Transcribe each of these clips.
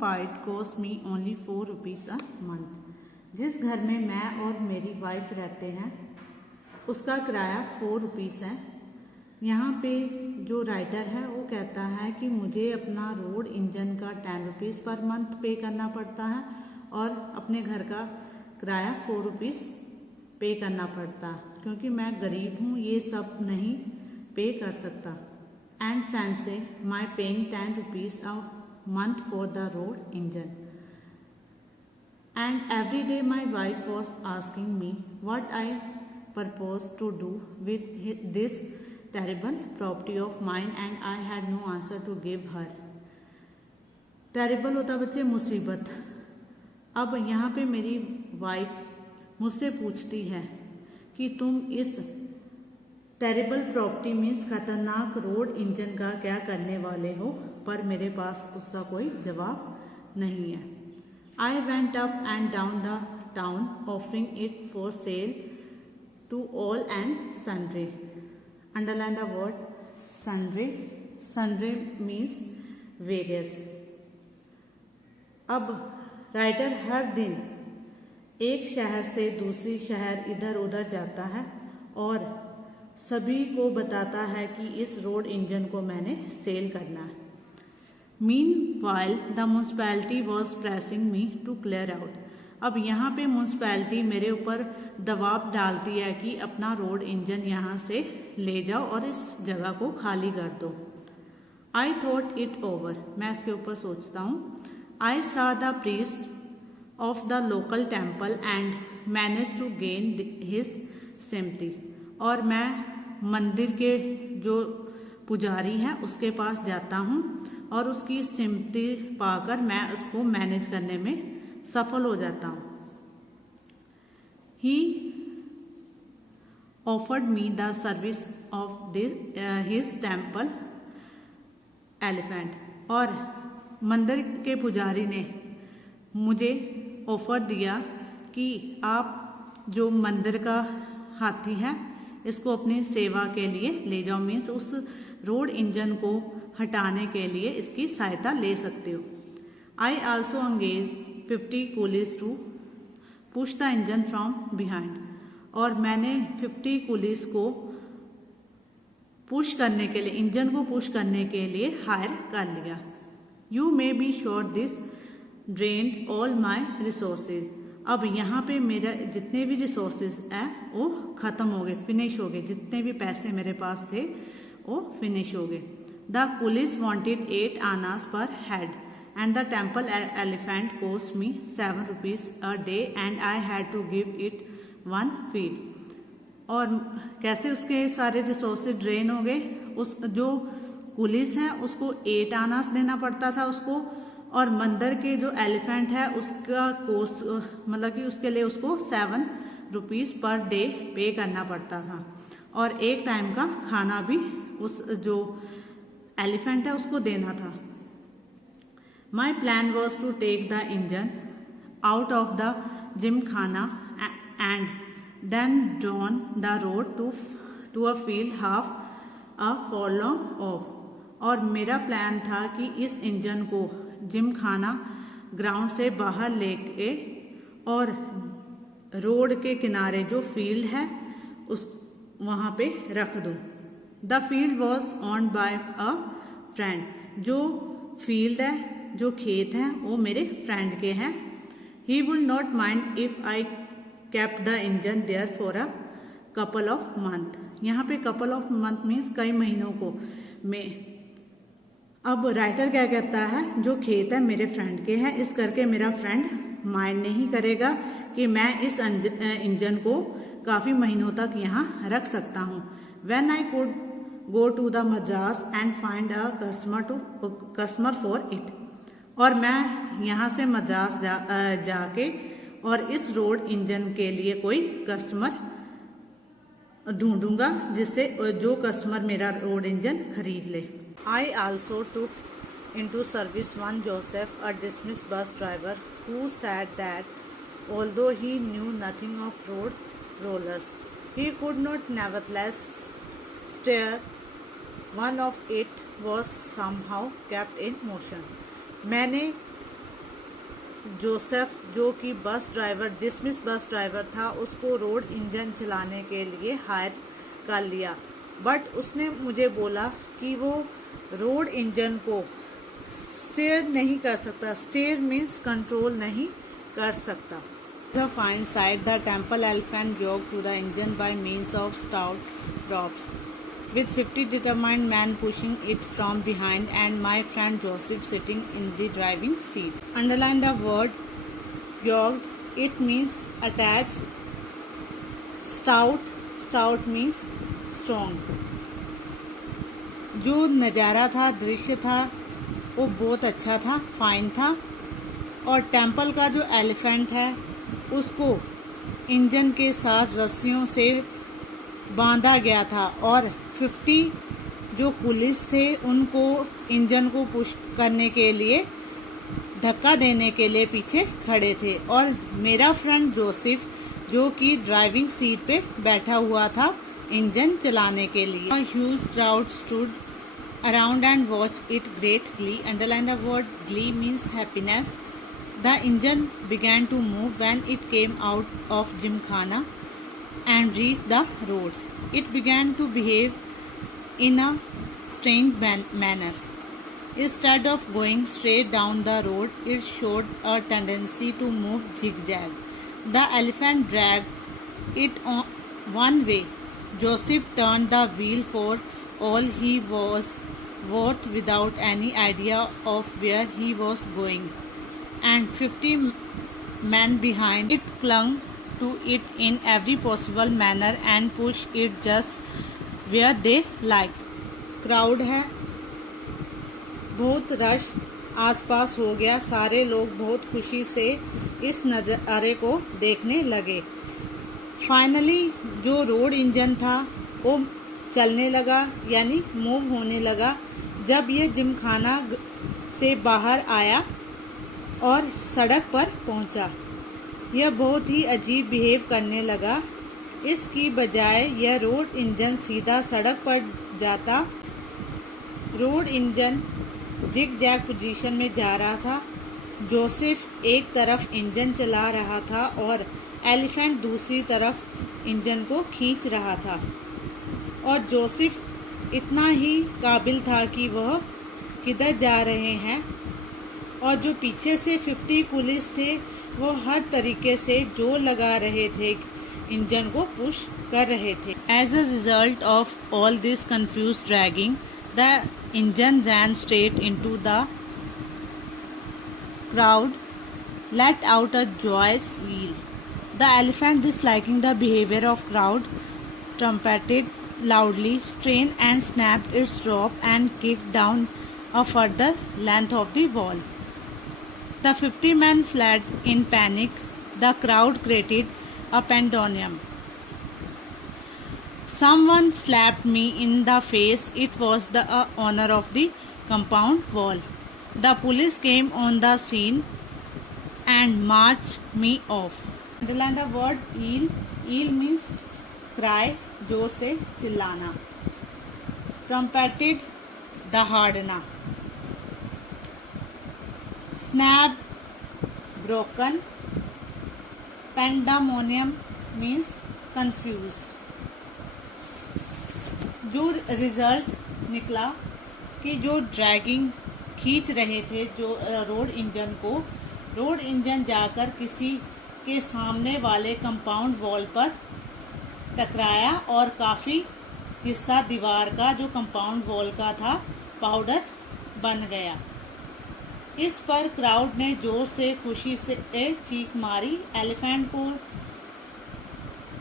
occupied cost me only 4 rupees a month। जिस घर में मैं और मेरी वाइफ रहते हैं उसका किराया 4 रुपीज़ है। यहाँ पे जो राइटर है वो कहता है कि मुझे अपना रोड इंजन का 10 रुपीज़ पर मंथ पे करना पड़ता है और अपने घर का किराया 4 रुपीज़ पे करना पड़ता है, क्योंकि मैं गरीब हूँ, ये सब नहीं पे कर सकता। And fancy my paying 10 rupees a month for the road engine, and every day my wife was asking me what I purpose to do with this terrible property of mine, and I had no answer to give her। Terrible होता बच्चे मुसीबत। अब यहाँ पे मेरी wife मुझसे पूछती है कि तुम इस टेरिबल प्रॉपर्टी मीन्स खतरनाक रोड इंजन का क्या करने वाले हो, पर मेरे पास उसका कोई जवाब नहीं है। I went up and down the town offering it for sale to all and sundry. Underline the word sundry. Sundry means various. अब राइटर हर दिन एक शहर से दूसरी शहर इधर उधर जाता है और सभी को बताता है कि इस रोड इंजन को मैंने सेल करना है। Meanwhile the municipality was pressing me to clear out. अब यहाँ पे म्यूनसिपैलिटी मेरे ऊपर दबाव डालती है कि अपना रोड इंजन यहाँ से ले जाओ और इस जगह को खाली कर दो। I thought it over. मैं इसके ऊपर सोचता हूँ। I saw the priest of the local temple and manage to gain his sympathy. और मैं मंदिर के जो पुजारी हैं उसके पास जाता हूँ और उसकी सिम्पटी पाकर मैं उसको मैनेज करने में सफल हो जाता हूँ। ही offered me the service of his temple elephant. और मंदिर के पुजारी ने मुझे ऑफर दिया कि आप जो मंदिर का हाथी है इसको अपनी सेवा के लिए ले जाओ, मीन्स उस रोड इंजन को हटाने के लिए इसकी सहायता ले सकते हो। I also engage 50 coolies to push the engine from behind. और मैंने 50 कूलीज को पुश करने के लिए, इंजन को पुश करने के लिए हायर कर लिया। You may be sure this drained all my resources. अब यहाँ पे मेरा जितने भी रिसोर्सेज है वो ख़त्म हो गए, फिनिश हो गए। जितने भी पैसे मेरे पास थे वो फिनिश हो गए। द पुलिस वांटेड 8 आनास पर head and the temple elephant cost me 7 rupees a day and I had to give it 1 feed. और कैसे उसके सारे रिसोर्सेज ड्रेन हो गए। उस जो पुलिस है उसको 8 आनास देना पड़ता था उसको, और मंदिर के जो एलिफेंट है उसका कोस्ट मतलब कि उसके लिए उसको 7 रुपीज़ पर डे पे करना पड़ता था, और एक टाइम का खाना भी उस जो एलिफेंट है उसको देना था। My plan was to take the engine out of the gymkhana and then drawn the road to a field half a furlong off. और मेरा प्लान था कि इस इंजन को जिम खाना ग्राउंड से बाहर लेके और रोड के किनारे जो फील्ड है उस वहाँ पे रख दूँ। The field was owned by a friend. जो फील्ड है, जो खेत हैं, वो मेरे फ्रेंड के हैं। He will not mind if I kept the engine there for a couple of month. यहाँ पे कपल ऑफ मंथ मीन्स कई महीनों को में। अब राइटर क्या कहता है, जो खेत है मेरे फ्रेंड के हैं, इस करके मेरा फ्रेंड माइंड नहीं करेगा कि मैं इस इंजन को काफ़ी महीनों तक यहाँ रख सकता हूँ। When I could go to the Madras and find a customer for it. और मैं यहाँ से मद्रास जाके और इस रोड इंजन के लिए कोई कस्टमर ढूंढूंगा जिससे जो कस्टमर मेरा रोड इंजन खरीद ले। I also took into service one Joseph, a dismissed bus driver, who said that although he knew nothing of road rollers, he could not nevertheless steer one of it was somehow kept in motion. मैंने Joseph जो कि bus driver dismiss bus driver था, उसको road engine चलाने के लिए higher कर लिया। बट उसने मुझे बोला कि वो रोड इंजन को स्टीयर नहीं कर सकता। स्टीयर मीन्स कंट्रोल नहीं कर सकता। The fine sight, the temple elephant jogged to the engine by means of stout props, with 50 determined men pushing it from behind and my friend Joseph sitting in the driving seat. Underline the word jogged. It means attached. Stout means strong. जो नज़ारा था, दृश्य था, वो बहुत अच्छा था, fine था। और टेम्पल का जो एलिफेंट है उसको इंजन के साथ रस्सियों से बांधा गया था और 50 जो पुलिस थे उनको इंजन को पुश करने के लिए, धक्का देने के लिए पीछे खड़े थे। और मेरा फ्रेंड जोसेफ जो कि ड्राइविंग सीट पे बैठा हुआ था इंजन चलाने के लिए। A huge crowd stood around and watched it great glee. Underline the word glee means happiness. The engine began to move when it came out of Gymkhana and reached the road. It began to behave in a strange manner. Instead of going straight down the road, it showed a tendency to move zigzag. The elephant dragged it on one way. Joseph turned the wheel for all he was worth without any idea of where he was going. And 50 men behind it clung to it in every possible manner and pushed it just where they liked. Crowd है, बहुत rush आसपास हो गया। सारे लोग बहुत खुशी से इस नज़ारे को देखने लगे। फाइनली जो रोड इंजन था वो चलने लगा, यानी मूव होने लगा। जब ये जिमखाना से बाहर आया और सड़क पर पहुंचा, यह बहुत ही अजीब बिहेव करने लगा। इसकी बजाय यह रोड इंजन सीधा सड़क पर जाता। Road engine zigzag position में जा रहा था। जोसेफ एक तरफ इंजन चला रहा था और एलिफेंट दूसरी तरफ इंजन को खींच रहा था। और जोसेफ इतना ही काबिल था कि वह किधर जा रहे हैं, और जो पीछे से 50 पुलिस थे वो हर तरीके से जोर लगा रहे थे, इंजन को पुश कर रहे थे। As a result of all this confuse dragging, the engine ran straight into the crowd, let out a joyous wheel. The elephant, disliking the behavior of crowd, trumpeted loudly, strained and snapped its rope and kicked down a further length of the wall. The 50 men fled in panic. The crowd created a pandemonium. Someone slapped me in the face. It was the owner of the compound wall. The police came on the scene and marched me off. Underline the word eel. Eel means cry, जोर से चिल्लाना। Trumpeted, दहाड़ना। Snap, broken. Pandemonium means confused. जो result निकला कि जो dragging खींच रहे थे जो रोड इंजन को, रोड इंजन जाकर किसी के सामने वाले कंपाउंड वॉल पर टकराया और काफी हिस्सा दीवार का जो कंपाउंड वॉल का था पाउडर बन गया। इस पर क्राउड ने जोर से खुशी से चीख मारी। एलिफेंट को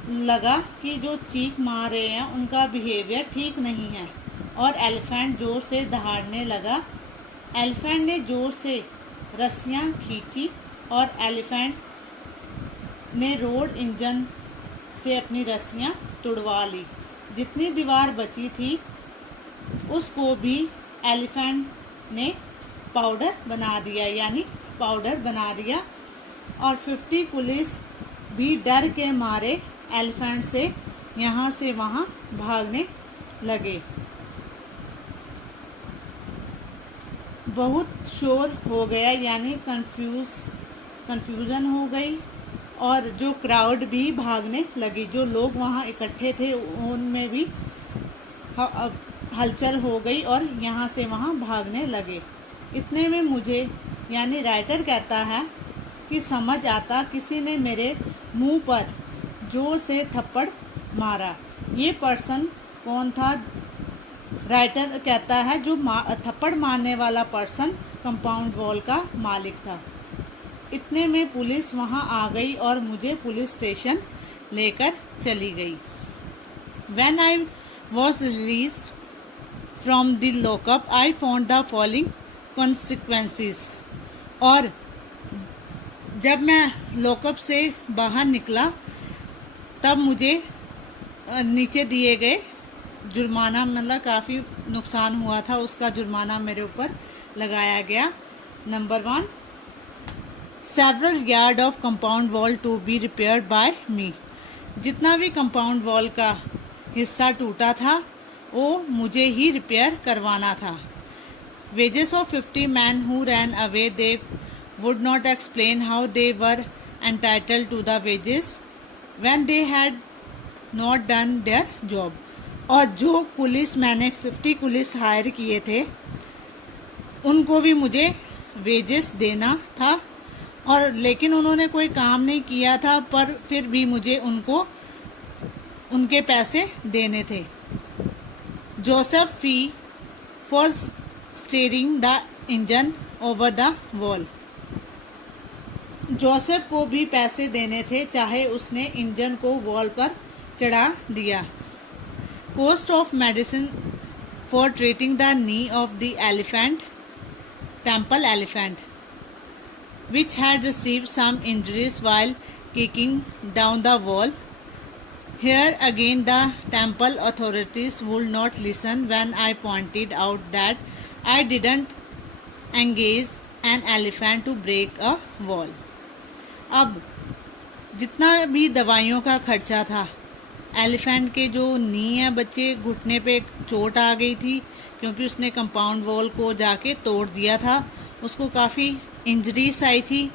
लगा कि जो चीख मार रहे हैं उनका बिहेवियर ठीक नहीं है और एलिफेंट जोर से दहाड़ने लगा। एलिफेंट ने जोर से रस्सियां खींची और एलिफेंट ने रोड इंजन से अपनी रस्सियां तुड़वा ली। जितनी दीवार बची थी उसको भी एलिफेंट ने पाउडर बना दिया, यानी पाउडर बना दिया। और 50 पुलिस भी डर के मारे एलिफेंट से यहाँ से वहाँ भागने लगे। बहुत शोर हो गया, यानी कंफ्यूज कंफ्यूजन हो गई और जो क्राउड भी भागने लगी। जो लोग वहाँ इकट्ठे थे उनमें भी हलचल हो गई और यहाँ से वहाँ भागने लगे। इतने में मुझे यानी राइटर कहता है कि समझ आता किसी ने मेरे मुंह पर जोर से थप्पड़ मारा। ये पर्सन कौन था? राइटर कहता है जो थप्पड़ मारने वाला पर्सन कंपाउंड वॉल का मालिक था। इतने में पुलिस वहां आ गई और मुझे पुलिस स्टेशन लेकर चली गई। When I was released from the lockup, I found the following consequences. और जब मैं लॉकअप से बाहर निकला तब मुझे नीचे दिए गए जुर्माना, मतलब काफ़ी नुकसान हुआ था, उसका जुर्माना मेरे ऊपर लगाया गया। Number 1, several yard of compound wall to be repaired by me. जितना भी कंपाउंड वॉल का हिस्सा टूटा था वो मुझे ही रिपेयर करवाना था। Wages of 50 men who ran away, they would not explain how they were entitled to the wages when they had not done their job. और जो पुलिस मैंने 50 पुलिस हायर किए थे उनको भी मुझे वेजेस देना था, और लेकिन उन्होंने कोई काम नहीं किया था, पर फिर भी मुझे उनको उनके पैसे देने थे। Joseph fee for steering the engine over the wall. Joseph को भी पैसे देने थे, चाहे उसने इंजन को वॉल पर चढ़ा दिया। Cost of medicine for treating the knee of the elephant, temple elephant, which had received some injuries while kicking down the wall. Here again the temple authorities would not listen when I pointed out that I didn't engage an elephant to break a wall. अब जितना भी दवाइयों का खर्चा था, elephant के जो नी है बच्चे, घुटने पे चोट आ गई थी क्योंकि उसने कंपाउंड वॉल को जाके तोड़ दिया था, उसको काफ़ी इंजरीज आई थी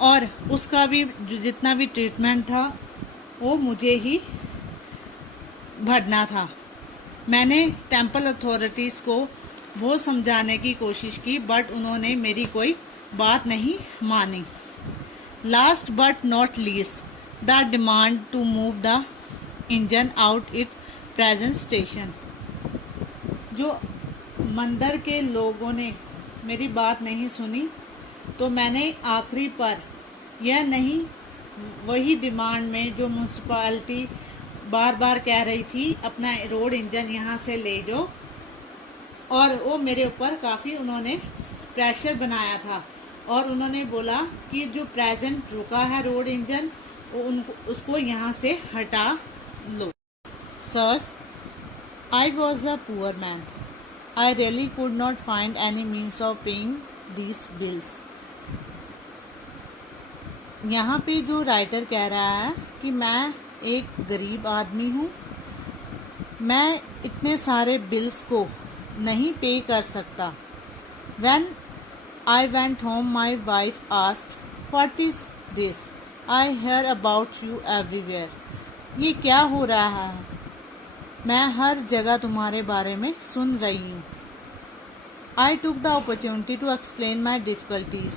और उसका भी जितना भी ट्रीटमेंट था वो मुझे ही भरना था। मैंने टेम्पल अथॉरिटीज़ को बहुत समझाने की कोशिश की, बट उन्होंने मेरी कोई बात नहीं मानी। Last but not least, the demand to move the engine out it present station. जो मंदिर के लोगों ने मेरी बात नहीं सुनी तो मैंने आखिरी पर यह नहीं, वही डिमांड में जो म्यूनसिपालिटी बार बार कह रही थी अपना रोड इंजन यहाँ से ले जाओ, और वो मेरे ऊपर काफ़ी उन्होंने प्रेशर बनाया था और उन्होंने बोला कि जो प्रेजेंट रुका है रोड इंजन उसको यहाँ से हटा लो। Sirs, I was a poor man. I really could not find any means of paying these bills. यहाँ पे जो राइटर कह रहा है कि मैं एक गरीब आदमी हूँ, मैं इतने सारे बिल्स को नहीं पे कर सकता। When I went home, my wife asked, "What is this? I hear about you everywhere." ये क्या हो रहा है? मैं हर जगह तुम्हारे बारे में सुन रही हूँ। I took the opportunity to explain my difficulties.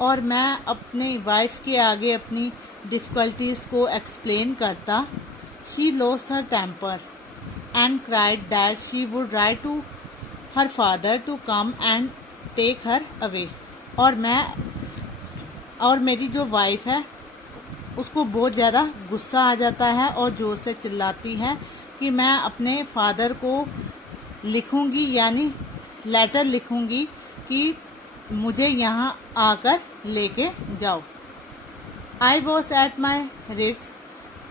और मैं अपने वाइफ के आगे अपनी डिफ़िकल्टीज़ को एक्सप्लेन करता। She lost her temper and cried that she would write to her father to come and take her away. और मेरी जो वाइफ है उसको बहुत ज़्यादा गुस्सा आ जाता है और जोर से चिल्लाती है कि मैं अपने फादर को लिखूंगी, यानी लेटर लिखूंगी कि मुझे यहाँ आकर लेके जाओ। I was at my wits'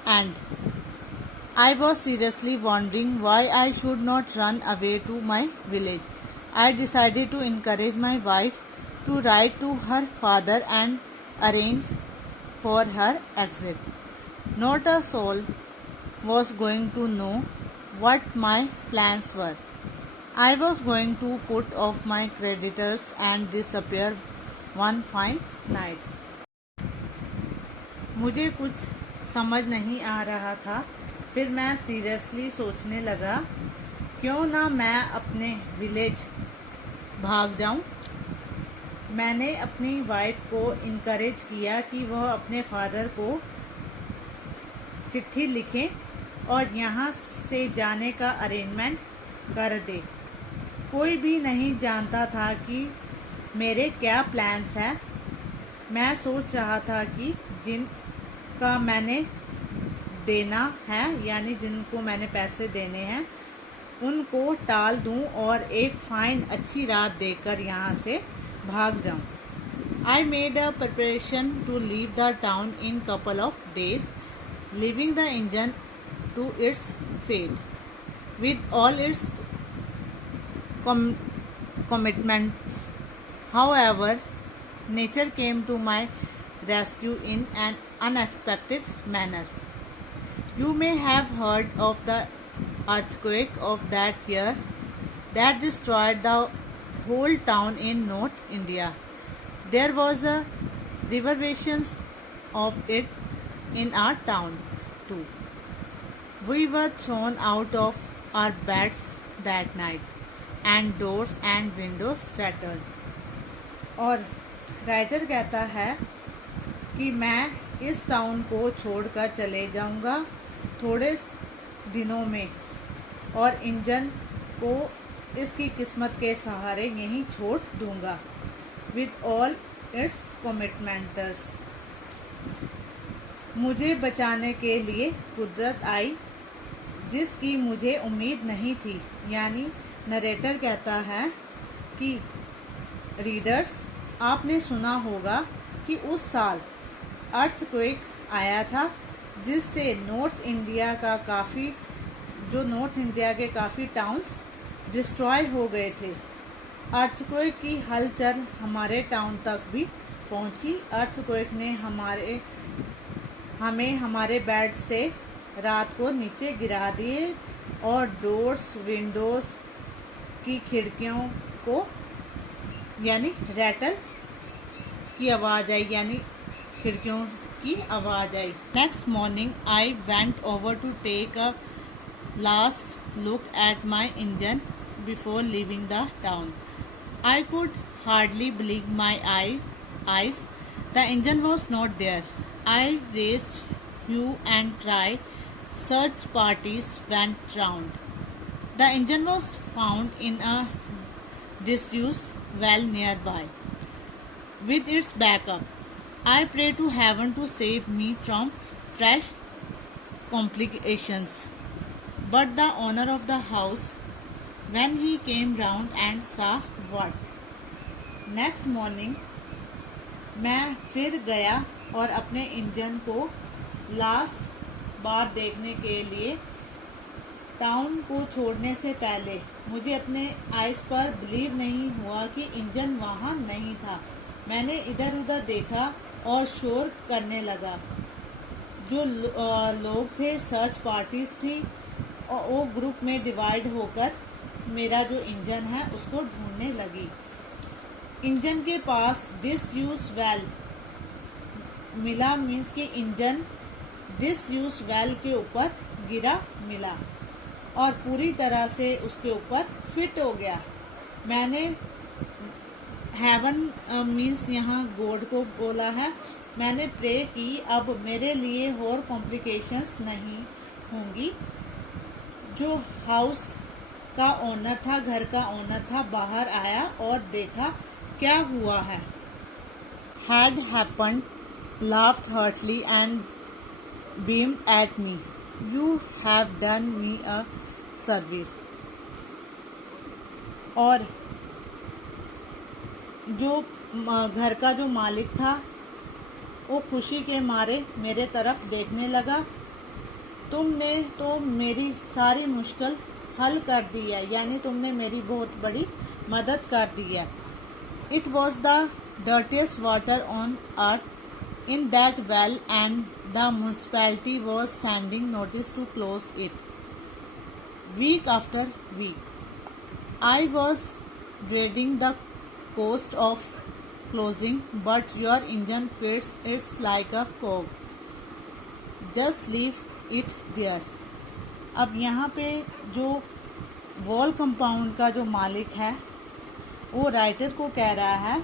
end. I was seriously wondering why I should not run away to my village. I decided to encourage my wife to write to her father and arrange for her exit. Not a soul was going to know what my plans were. I was going to put off my creditors and disappear one fine night. मुझे कुछ समझ नहीं आ रहा था। फिर मैं seriously सोचने लगा, क्यों ना मैं अपने विलेज भाग जाऊं। मैंने अपनी वाइफ को इनकरेज किया कि वह अपने फादर को चिट्ठी लिखें और यहाँ से जाने का अरेंजमेंट कर दे। कोई भी नहीं जानता था कि मेरे क्या प्लान्स हैं। मैं सोच रहा था कि जिनका मैंने देना है, यानी जिनको मैंने पैसे देने हैं, उनको टाल दूं और एक फाइन अच्छी रात देकर यहाँ से भाग जाऊं। I made a preparation to leave the town in couple of days, leaving the engine to its fate. With all its commitments, however, nature came to my rescue in an unexpected manner. You may have heard of the earthquake of that year that destroyed the whole town in North India. There was a reverberation of it in our town too. We were thrown out of our beds that night, and doors and windows shattered. और writer कहता है कि मैं इस town को छोड़कर चले जाऊंगा थोड़े दिनों में, और इंजन को इसकी किस्मत के सहारे यहीं छोड़ दूंगा। With all it's commitments. मुझे बचाने के लिए कुदरत आई जिसकी मुझे उम्मीद नहीं थी। यानी नरेटर कहता है कि रीडर्स, आपने सुना होगा कि उस साल अर्थक्वेक आया था जिससे नॉर्थ इंडिया के काफ़ी टाउन्स डिस्ट्रॉय हो गए थे। अर्थक्वेक की हलचल हमारे टाउन तक भी पहुंची। अर्थक्वेक ने हमें हमारे बेड से रात को नीचे गिरा दिए और डोर्स विंडोज की खिड़कियों को यानी रैटल की आवाज़ आई, यानी खिड़कियों की आवाज़ आई। Next morning I went over to take a last look at my engine before leaving the town. I could hardly believe my eyes. The engine was not there. I raised hue and cry. Search parties went round. The engine was found in a disused well nearby. With its backup, I pray to heaven to save me from fresh complications. But the owner of the house, when he came round and saw what? Next morning, मैं फिर गया और अपने engine को last बार देखने के लिए town को छोड़ने से पहले मुझे अपने आइज पर बिलीव नहीं हुआ कि इंजन वहाँ नहीं था। मैंने इधर उधर देखा और शोर करने लगा। जो लोग थे, सर्च पार्टीज थी, और वो ग्रुप में डिवाइड होकर मेरा जो इंजन है उसको ढूंढने लगी। इंजन के पास डिसयूज वेल मिला, मीन्स कि इंजन डिसयूज वेल के ऊपर गिरा मिला और पूरी तरह से उसके ऊपर फिट हो गया। मैंने हेवन मीन्स यहाँ गॉड को बोला है। मैंने प्रे की अब मेरे लिए और कॉम्प्लिकेशंस नहीं होंगी। जो हाउस का ओनर था, घर का ओनर था, बाहर आया और देखा क्या हुआ है। Had happened, laughed heartily and beamed at me. You have done me a service. और जो घर का जो मालिक था वो खुशी के मारे मेरे तरफ देखने लगा। तुमने तो मेरी सारी मुश्किल हल कर दी है, यानी तुमने मेरी बहुत बड़ी मदद कर दी है। It was the dirtiest water on earth in that well, and the municipality was sending notice to close it week after week. I was dreading the cost of closing, but your engine fits it's like a cog. Just leave it there. अब यहाँ पे जो wall compound का जो मालिक है वो writer को कह रहा है,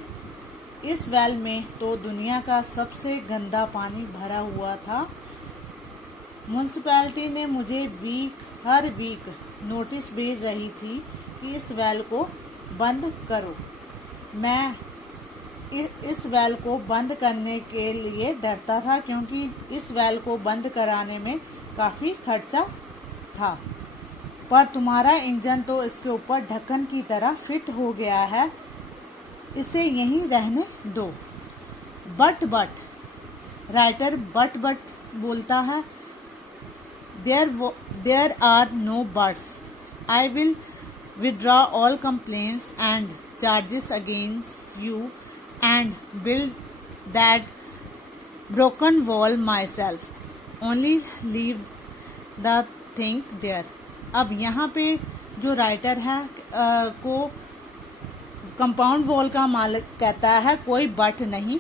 इस वेल में तो दुनिया का सबसे गंदा पानी भरा हुआ था। म्यूनिसिपैलिटी ने मुझे हर वीक नोटिस भेज रही थी कि इस वेल को बंद करो। मैं इस वेल को बंद करने के लिए डरता था क्योंकि इस वेल को बंद कराने में काफ़ी खर्चा था, पर तुम्हारा इंजन तो इसके ऊपर ढक्कन की तरह फिट हो गया है, इसे यहीं रहने दो। बट राइटर बट बोलता है, there are no buts. I will withdraw all complaints and charges against you and build that broken wall myself. Only leave the thing there. अब यहाँ पे जो राइटर है को कंपाउंड वॉल का मालिक कहता है, कोई बट नहीं,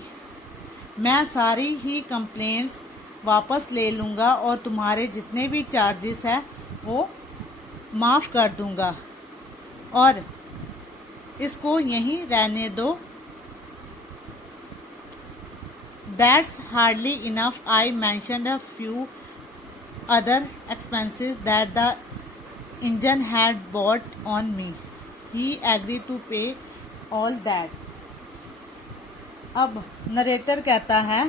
मैं सारी ही कंप्लेंट्स वापस ले लूँगा और तुम्हारे जितने भी चार्जेस है वो माफ़ कर दूँगा और इसको यहीं रहने दो। That's hardly enough. I mentioned a few other expenses that the engine had brought on me. He agreed to pay all that. अब नरेटर कहता है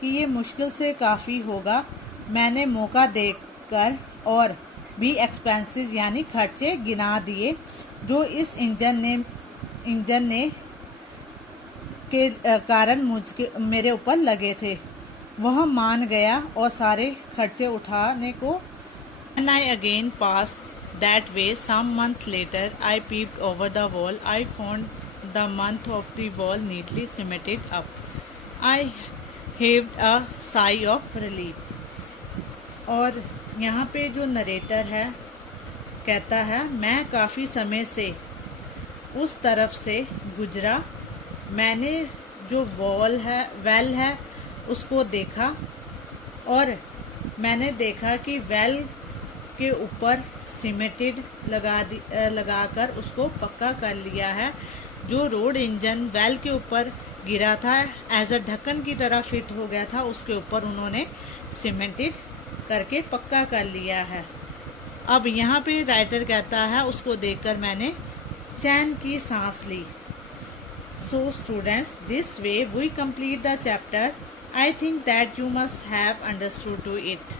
कि ये मुश्किल से काफ़ी होगा। मैंने मौका देखकर और भी एक्सपेंसेस यानी खर्चे गिना दिए जो इस इंजन ने के कारण मेरे ऊपर लगे थे। वह मान गया और सारे खर्चे उठाने को। And I again passed that way. Some months later, I peeped over the wall. I found the month of the wall neatly cemented up. I heaved a sigh of relief. और यहाँ पे जो नरेटर है कहता है, मैं काफ़ी समय से उस तरफ से गुजरा। मैंने जो वेल है उसको देखा और मैंने देखा कि वेल के ऊपर सीमेंटेड लगाकर उसको पक्का कर लिया है। जो रोड इंजन वेल के ऊपर गिरा था एज अ ढक्कन की तरह फिट हो गया था, उसके ऊपर उन्होंने सीमेंटेड करके पक्का कर लिया है। अब यहाँ पे राइटर कहता है, उसको देखकर मैंने चैन की सांस ली। So students, this way we complete the chapter. I think that you must have understood it.